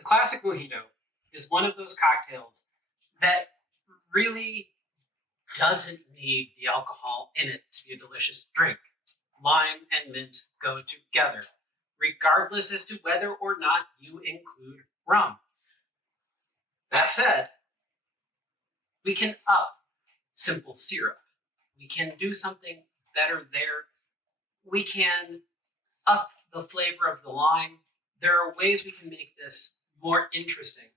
The classic mojito is one of those cocktails that really doesn't need the alcohol in it to be a delicious drink. Lime and mint go together, regardless as to whether or not you include rum. That said, we can up simple syrup. We can do something better there. We can up the flavor of the lime. There are ways we can make this more interesting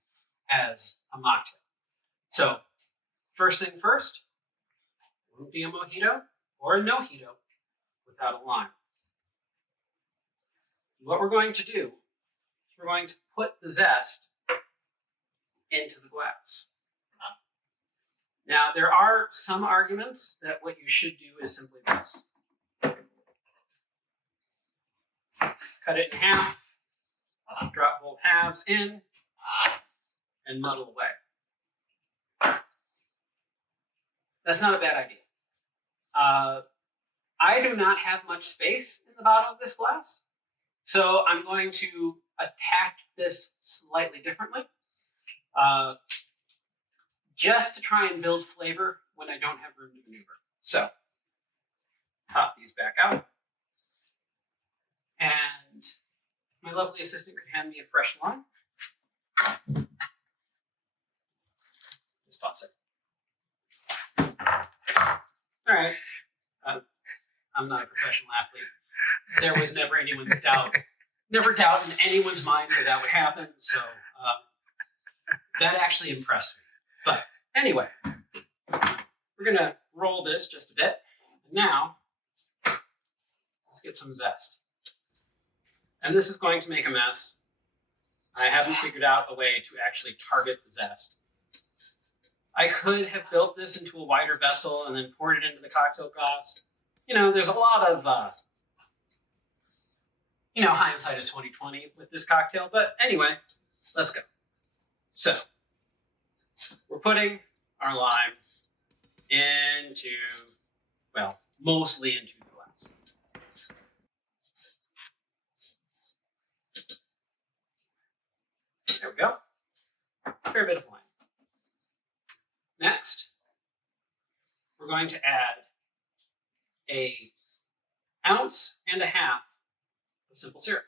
as a mocktail. So, first thing first, it wouldn't be a mojito or a nojito without a lime. What we're going to do is we're going to put the zest into the glass. Now, there are some arguments that what you should do is simply this. Cut it in half, drop both halves in, and muddle away. That's not a bad idea. I do not have much space in the bottom of this glass, so I'm going to attack this slightly differently, just to try and build flavor when I don't have room to maneuver. So, pop these back out. And my lovely assistant could hand me a fresh lime. Just toss it. All right. I'm not a professional athlete. There was never doubt in anyone's mind that would happen. So that actually impressed me. But anyway, we're going to roll this just a bit. And now, let's get some zest. And this is going to make a mess. I haven't figured out a way to actually target the zest. I could have built this into a wider vessel and then poured it into the cocktail glass. You know, there's a lot of, hindsight is 20/20 with this cocktail. But anyway, let's go. So, we're putting our lime into, well, mostly into the glass. There we go. A fair bit of lime. Next, we're going to add an ounce and a half of simple syrup.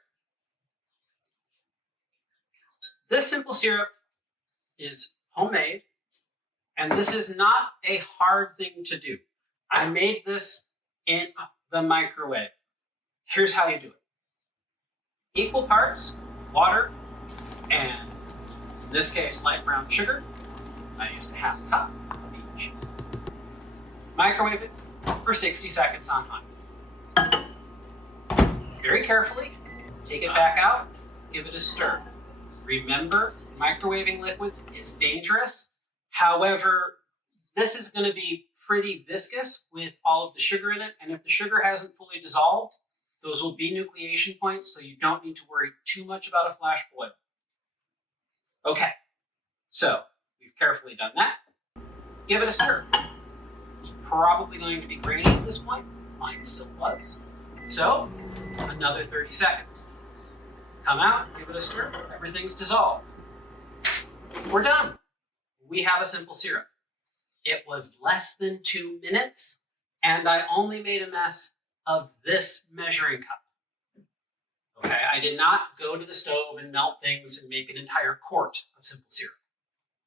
This simple syrup is homemade, and this is not a hard thing to do. I made this in the microwave. Here's how you do it. Equal parts water and, in this case, light brown sugar. I used a half cup of each. Microwave it for 60 seconds on high. Very carefully, take it back out, give it a stir. Remember, microwaving liquids is dangerous. However, this is going to be pretty viscous with all of the sugar in it, and if the sugar hasn't fully dissolved, those will be nucleation points, so you don't need to worry too much about a flash boil. Okay, so we've carefully done that. Give it a stir. It's probably going to be grainy at this point. Mine still was. So, another 30 seconds. Come out, give it a stir. Everything's dissolved. We're done. We have a simple syrup. It was less than 2 minutes, and I only made a mess of this measuring cup. Okay, I did not go to the stove and melt things and make an entire quart of simple syrup.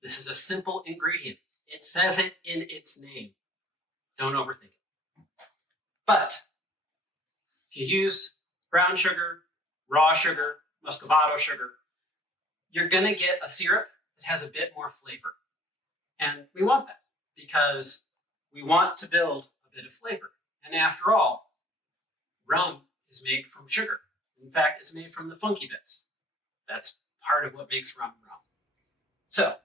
This is a simple ingredient. It says it in its name. Don't overthink it. But if you use brown sugar, raw sugar, muscovado sugar, you're going to get a syrup that has a bit more flavor. And we want that because we want to build a bit of flavor. And after all, rum is made from sugar. In fact, it's made from the funky bits. That's part of what makes rum rum. So,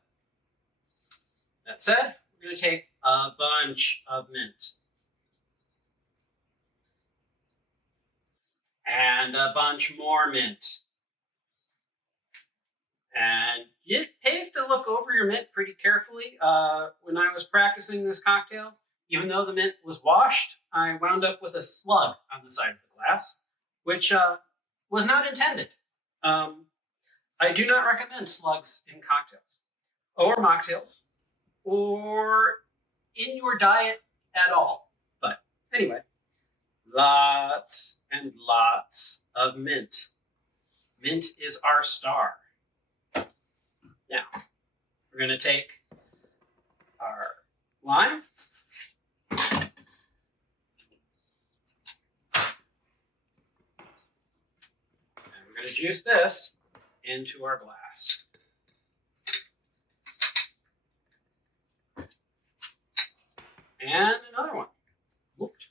that said, we're going to take a bunch of mint. And a bunch more mint. And it pays to look over your mint pretty carefully. When I was practicing this cocktail, even though the mint was washed, I wound up with a slug on the side of the glass, which was not intended. I do not recommend slugs in cocktails or mocktails or in your diet at all. But anyway, lots and lots of mint. Mint is our star. Now, we're going to take our lime. And we're going to juice this into our glass. And another one. Whooped.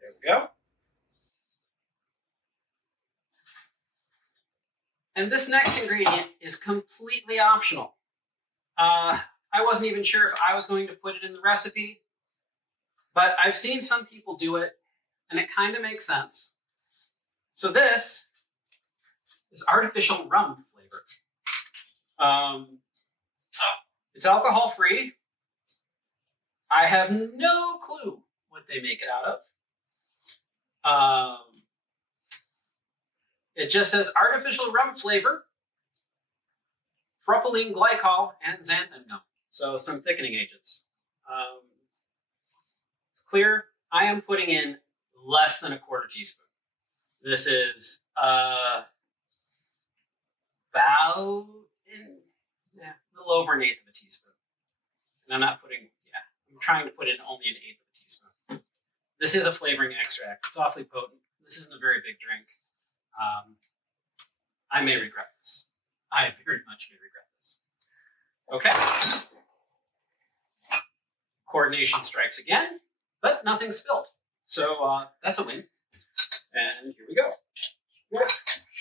There we go. And this next ingredient is completely optional. I wasn't even sure if I was going to put it in the recipe, but I've seen some people do it, and it kind of makes sense. So this is artificial rum flavor. It's alcohol-free. I have no clue what they make it out of. It just says artificial rum flavor, propylene glycol, and xanthan gum. So some thickening agents. It's clear. I am putting in less than a quarter teaspoon. This is about a little over an eighth of a teaspoon. And I'm not putting, I'm trying to put in only an eighth of a teaspoon. This is a flavoring extract. It's awfully potent. This isn't a very big drink. I may regret this. I very much may regret this. Okay. Coordination strikes again, but nothing spilled. So that's a win. And here we go. Slurp,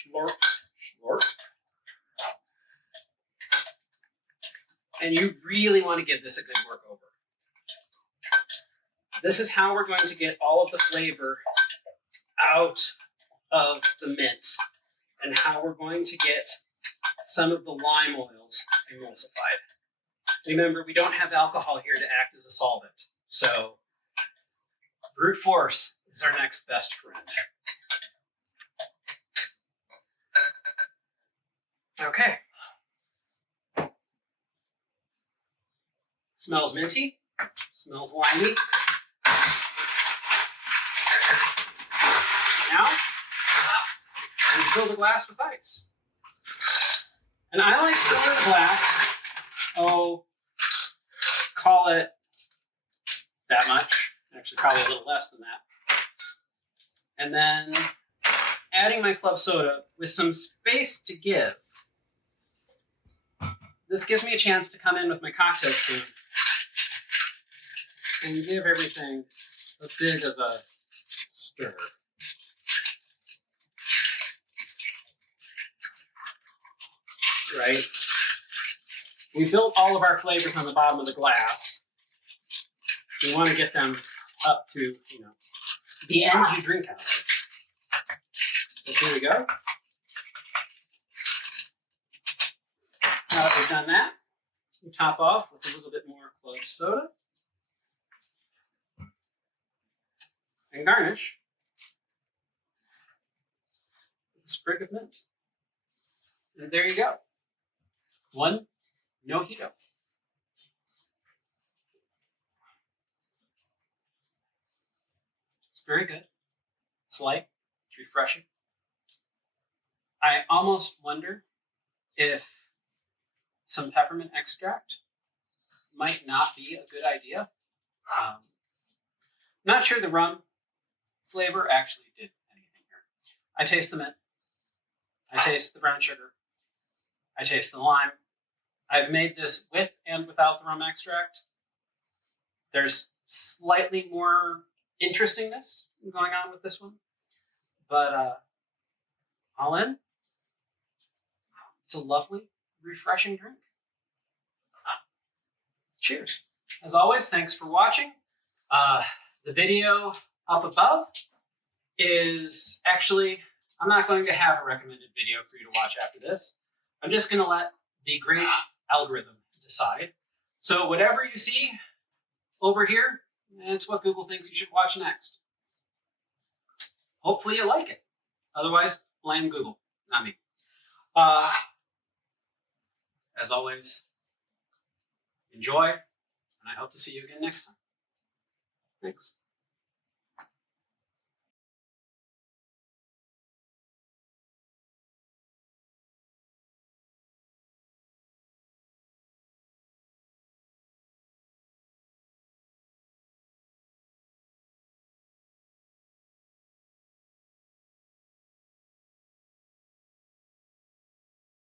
slurp, slurp. And you really want to give this a good work over. This is how we're going to get all of the flavor out of the mint and how we're going to get some of the lime oils emulsified. Remember, we don't have alcohol here to act as a solvent. So brute force is our next best friend. Okay. Smells minty, smells limey. Now, we fill the glass with ice. And I like filling the glass, call it that much. Actually, probably a little less than that. And then adding my club soda with some space to give. This gives me a chance to come in with my cocktail spoon and give everything a bit of a stir. Right? We built all of our flavors on the bottom of the glass. We want to get them up to, the end you drink out of. So here we go. Now that we've done that, we top off with a little bit more club soda. And garnish with a sprig of mint. And there you go. One Nojito. It's very good. It's light. It's refreshing. I almost wonder if some peppermint extract might not be a good idea. Not sure the rum flavor actually did anything here. I taste the mint. I taste the brown sugar. I taste the lime. I've made this with and without the rum extract. There's slightly more interestingness going on with this one. But all in, it's a lovely, refreshing drink. Cheers. As always, thanks for watching. The video up above is actually, I'm not going to have a recommended video for you to watch after this. I'm just going to let the great algorithm decide. So whatever you see over here, it's what Google thinks you should watch next. hopefully you like it. Otherwise, blame Google, not me. As always, enjoy, and I hope to see you again next time. Thanks.